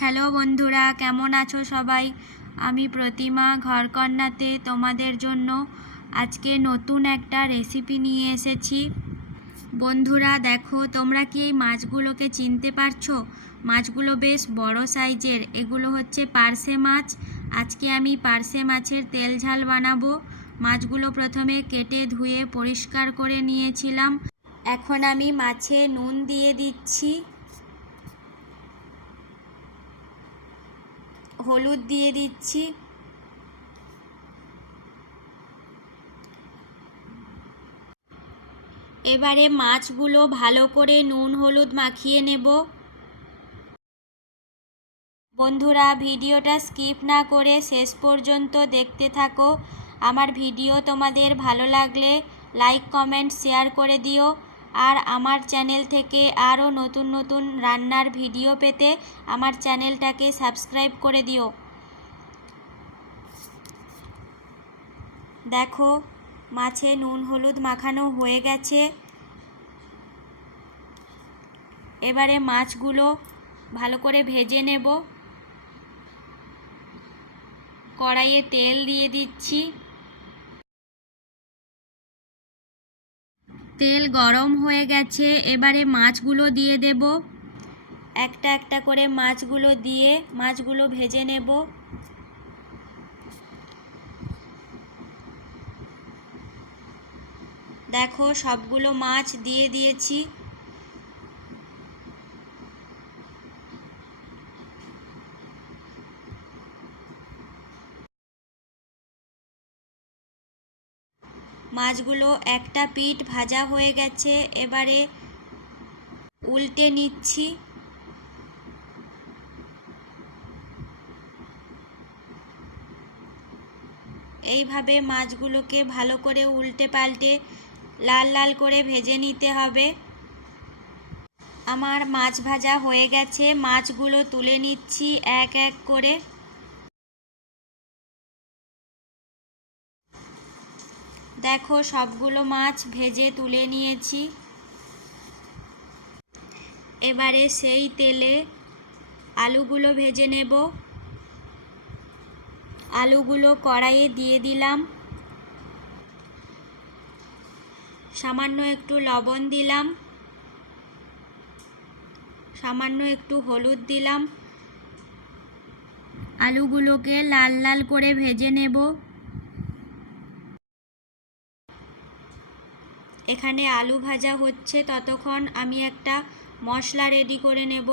Hello বন্ধুরা, কেমন আছো সবাই? আমি প্রতিমা ঘরকন্নাতে তোমাদের জন্য আজকে নতুন একটা রেসিপি নিয়ে এসেছি। বন্ধুরা দেখো, তোমরা কি এই মাছগুলোকে চিনতে পারছো? মাছগুলো বেশ বড় সাইজের। এগুলো হচ্ছে পার্শে মাছ। আজকে আমি পার্শে মাছের তেল ঝাল বানাবো। মাছগুলো প্রথমে কেটে ধুয়ে পরিষ্কার করে নিয়েছিলাম। এখন আমি মাছে নুন দিয়ে দিচ্ছি, হলুদ দিয়ে দিচ্ছি, এবারে মাছগুলো ভালো করে নুন হলুদ মাখিয়ে নেব। বন্ধুরা, ভিডিওটা স্কিপ না করে শেষ পর্যন্ত দেখতে থাকো। আমার ভিডিও তোমাদের ভালো লাগলে লাইক কমেন্ট শেয়ার করে দিও। আর আমার চ্যানেল থেকে আরও নতুন নতুন রান্নার ভিডিও পেতে আমার চ্যানেলটাকে সাবস্ক্রাইব করে দিও। দেখো, মাছে নুন হলুদ মাখানো হয়ে গেছে। এবারে মাছগুলো ভালো করে ভেজে নেব। কড়াইয়ে তেল দিয়ে দিচ্ছি। তেল গরম হয়ে গেছে, এবারে মাছগুলো দিয়ে দেব। একটা একটা করে মাছগুলো দিয়ে মাছগুলো ভেজে নেব। দেখো, সবগুলো মাছ দিয়ে দিয়েছি। মাছগুলো একটা পিঠ ভাজা হয়ে গেছে, এবারে উল্টে নিচ্ছি। এইভাবে মাছগুলোকে ভালো করে উল্টে পাল্টে লাল লাল করে ভেজে নিতে হবে। আমার মাছ ভাজা হয়ে গেছে, মাছগুলো তুলে নিচ্ছি এক এক করে। দেখো, সবগুলো মাছ ভেজে তুলে নিয়েছি। এবারে সেই তেলে আলুগুলো ভেজে নেব। আলুগুলো কড়াইয়ে দিয়ে দিলাম। সামান্য একটু লবণ দিলাম, সামান্য একটু হলুদ দিলাম। আলুগুলোকে লাল লাল করে ভেজে নেব। এখানে আলু ভাজা হচ্ছে, ততক্ষণ আমি একটা মশলা রেডি করে নেব।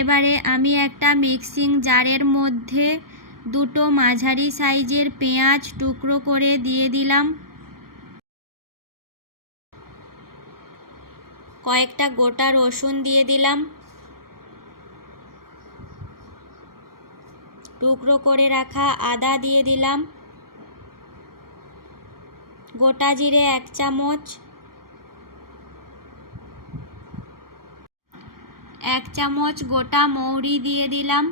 এবারে আমি একটা মিক্সিং জারের মধ্যে দুটো মাঝারি সাইজের পেঁয়াজ টুকরো করে দিয়ে দিলাম। কয়েকটা গোটা রসুন দিয়ে দিলাম। টুকরো করে রাখা আদা দিয়ে দিলাম। গোটা জিরে 1 চামচ, 1 চামচ গোটা মৌরি দিয়ে দিলাম।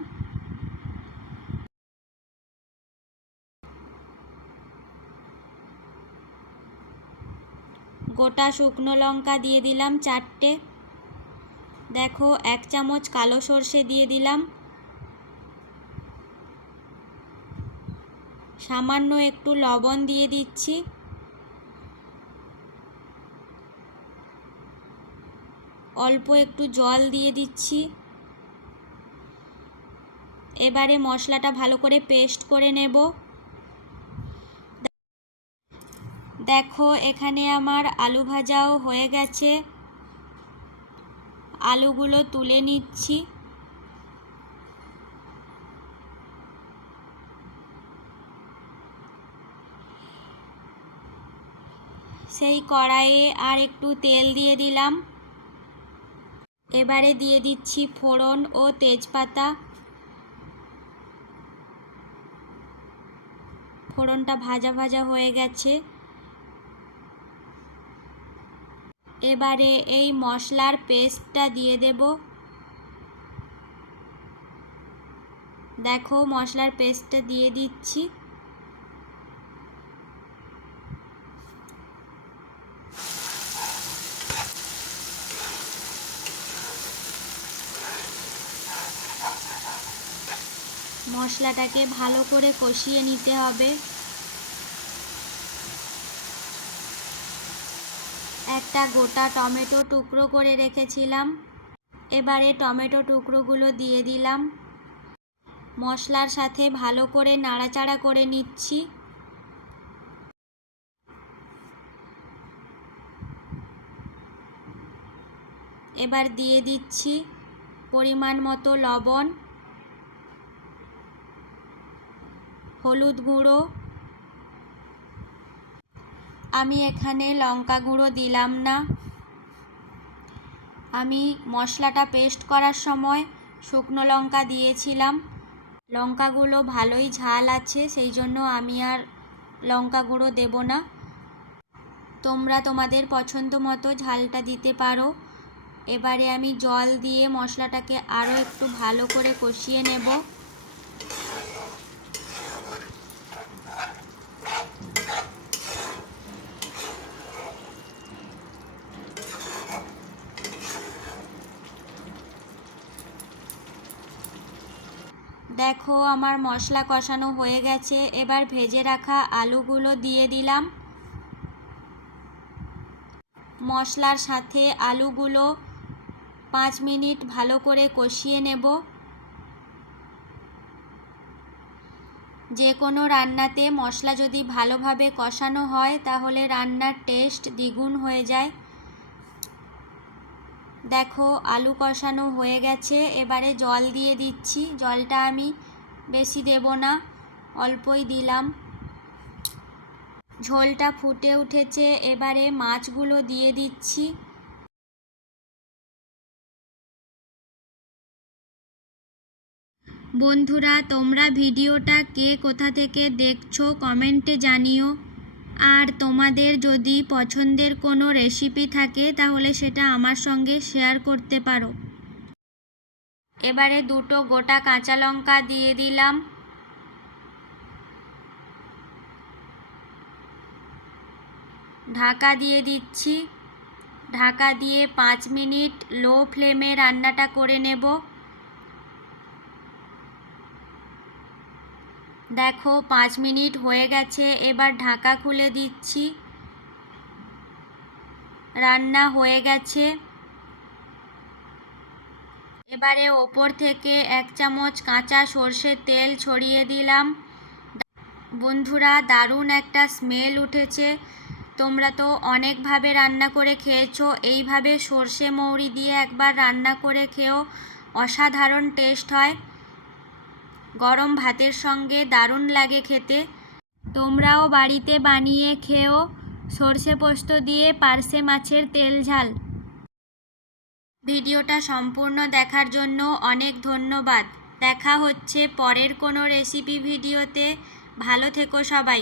গোটা শুকনো লঙ্কা দিয়ে দিলাম 4টে। দেখো, 1 চামচ কালো সর্ষে দিয়ে দিলাম। সামান্য একটু লবণ দিয়ে দিচ্ছি। অল্প একটু জল দিয়ে দিচ্ছি। এবারে মশলাটা ভালো করে পেস্ট করে নেব। দেখো, এখানে আমার আলু ভাজাও হয়ে গেছে। আলুগুলো তুলে নিচ্ছি। সেই কড়াইয়ে আর একটু তেল দিয়ে দিলাম। এবারে দিয়ে দিচ্ছি ফোড়ন ও তেজপাতা। ফোড়নটা ভাজা ভাজা হয়ে গেছে। এবারে এই মশলার পেস্টটা দিয়ে দেব। দেখো, মশলার পেস্টটা দিয়ে দিচ্ছি। মশলাটাকে ভালো করে কষিয়ে নিতে হবে। একটা গোটা টমেটো টুকরো করে রেখেছিলাম, এবারে টমেটো টুকরোগুলো দিয়ে দিলাম। মশলার সাথে ভালো করে নাড়াচাড়া করে নিচ্ছি। এবার দিয়ে দিচ্ছি পরিমাণ মতো লবণ, হলুদ গুঁড়ো। আমি এখানে লঙ্কা গুঁড়ো দিলাম না। আমি মশলাটা পেস্ট করার সময় শুকনো লঙ্কা দিয়েছিলাম। লঙ্কাগুলো ভালোই ঝাল আছে, সেই জন্য আমি আর লঙ্কা গুঁড়ো দেব না। তোমরা তোমাদের পছন্দ মতো ঝালটা দিতে পারো। এবারে আমি জল দিয়ে মশলাটাকে আরও একটু ভালো করে কষিয়ে নেব। দেখো আমার মশলা কষানো হয়ে গেছে। এবার ভেজে রাখা আলুগুলো দিয়ে দিলাম। মশলার সাথে আলুগুলো 5 মিনিট ভালো করে কষিয়ে নেব। যে কোনো রান্নাতে মশলা যদি ভালোভাবে কষানো হয় তাহলে রান্নার টেস্ট দ্বিগুণ হয়ে যায়। দেখো আলু কষানো হয়ে গেছে, এবারে জল দিয়ে দিচ্ছি। জলটা আমি বেশি দেব না, অল্পই দিলাম। ঝোলটা ফুটে উঠেছে, এবারে মাছগুলো দিয়ে দিচ্ছি। বন্ধুরা, তোমরা ভিডিওটা কে কোথা থেকে দেখছো কমেন্টে জানিও। আর তোমাদের যদি পছন্দের কোনো রেসিপি থাকে তাহলে সেটা আমার সঙ্গে শেয়ার করতে পারো। এবারে 2টো গোটা কাঁচা লঙ্কা দিয়ে দিলাম। ঢাকা দিয়ে দিচ্ছি। ঢাকা দিয়ে 5 মিনিট লো ফ্লেমে রান্নাটা করে নেব। দেখো 5 মিনিট হয়ে গেছে, এবার ঢাকা খুলে দিচ্ছি। রান্না হয়ে গেছে। এবারে ওপর থেকে 1 চামচ কাঁচা সর্ষের তেল ছড়িয়ে দিলাম। বন্ধুরা, দারুণ একটা স্মেল উঠেছে। তোমরা তো অনেকভাবে রান্না করে খেয়েছো, এইভাবে সর্ষে মৌরি দিয়ে একবার রান্না করে খেও, অসাধারণ টেস্ট হয়। গরম ভাতের সঙ্গে দারুণ লাগে খেতে। তোমরাও বাড়িতে বানিয়ে খেও সর্ষে পোস্ত দিয়ে পার্শে মাছের তেল ঝাল। ভিডিওটা সম্পূর্ণ দেখার জন্য অনেক ধন্যবাদ। দেখা হচ্ছে পরের কোনো রেসিপি ভিডিওতে। ভালো থেকো সবাই।